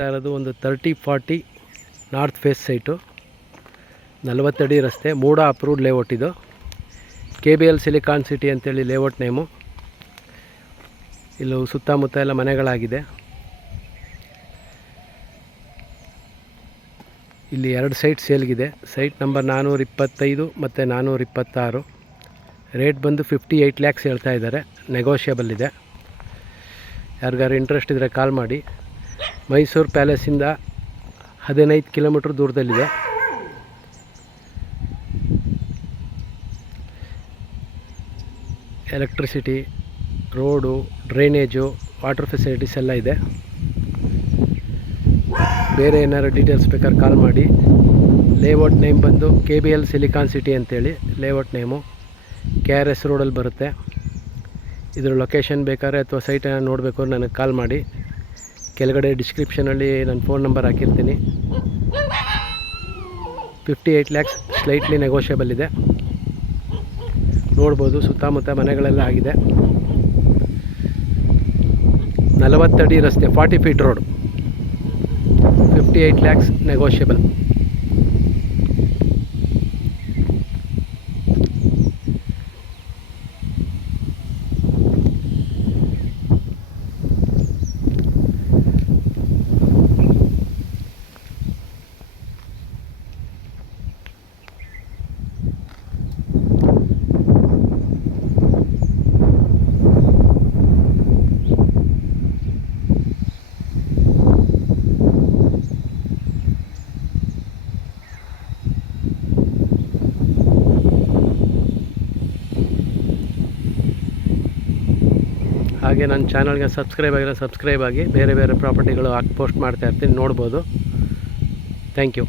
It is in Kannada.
ಇರೋದು ಒಂದು 30-40 ನಾರ್ತ್ ಫೇಸ್ ಸೈಟು, 40 ಅಡಿ ರಸ್ತೆ, ಮೂಡ ಅಪ್ರೂವ್ಡ್ ಲೇಔಟ್. ಇದು KBL ಸಿಲಿಕಾನ್ ಸಿಟಿ ಅಂತೇಳಿ ಲೇಔಟ್ ನೇಮು. ಇಲ್ಲೂ ಸುತ್ತಮುತ್ತ ಎಲ್ಲ ಮನೆಗಳಾಗಿದೆ. ಇಲ್ಲಿ 2 ಸೈಟ್ ಸೇಲ್ಗಿದೆ. ಸೈಟ್ ನಂಬರ್ 425 ಮತ್ತು 426. ರೇಟ್ ಬಂದು 58 lakhs ಹೇಳ್ತಾ ಇದ್ದಾರೆ. ನೆಗೋಷಿಯಬಲ್ ಇದೆ. ಯಾರಿಗಾರು ಇಂಟ್ರೆಸ್ಟ್ ಇದ್ದರೆ ಕಾಲ್ ಮಾಡಿ. ಮೈಸೂರು ಪ್ಯಾಲೇಸಿಂದ 15 ಕಿಲೋಮೀಟ್ರ್ ದೂರದಲ್ಲಿದೆ. Electricity, road, drainage, water facilities ಎಲ್ಲ ಇದೆ. ಬೇರೆ ಏನಾದ್ರು ಡೀಟೇಲ್ಸ್ ಬೇಕಾದ್ರೆ ಕಾಲ್ ಮಾಡಿ. ಲೇಔಟ್ ನೇಮ್ ಬಂದು KBL ಸಿಲಿಕಾನ್ ಸಿಟಿ ಅಂತೇಳಿ ಲೇಔಟ್ ನೇಮು. KRS ರೋಡಲ್ಲಿ ಬರುತ್ತೆ. ಇದ್ರ ಲೊಕೇಶನ್ ಬೇಕಾದ್ರೆ ಅಥವಾ ಸೈಟನ್ನು ನೋಡಬೇಕು ನನಗೆ ಕಾಲ್ ಮಾಡಿ. ಕೆಳಗಡೆ ಡಿಸ್ಕ್ರಿಪ್ಷನಲ್ಲಿ ನನ್ನ ಫೋನ್ ನಂಬರ್ ಹಾಕಿರ್ತೀನಿ. 58 lakhs ಸ್ಲೈಟ್ಲಿ ನೆಗೋಷಿಯಬಲ್ ಇದೆ. ನೋಡ್ಬೋದು, ಸುತ್ತಮುತ್ತ ಮನೆಗಳೆಲ್ಲ ಆಗಿದೆ. 40 ಅಡಿ ರಸ್ತೆ, 40 feet ರೋಡ್, 58 lakhs ನೆಗೋಷಿಯಬಲ್. ಹಾಗೆ ನನ್ನ ಚಾನಲ್ಗೆ ಸಬ್ಸ್ಕ್ರೈಬ್ ಆಗಿ ಬೇರೆ ಬೇರೆ ಪ್ರಾಪರ್ಟಿಗಳು ಪೋಸ್ಟ್ ಮಾಡ್ತಾ ಇರ್ತೀನಿ, ನೋಡ್ಬೋದು. Thank you.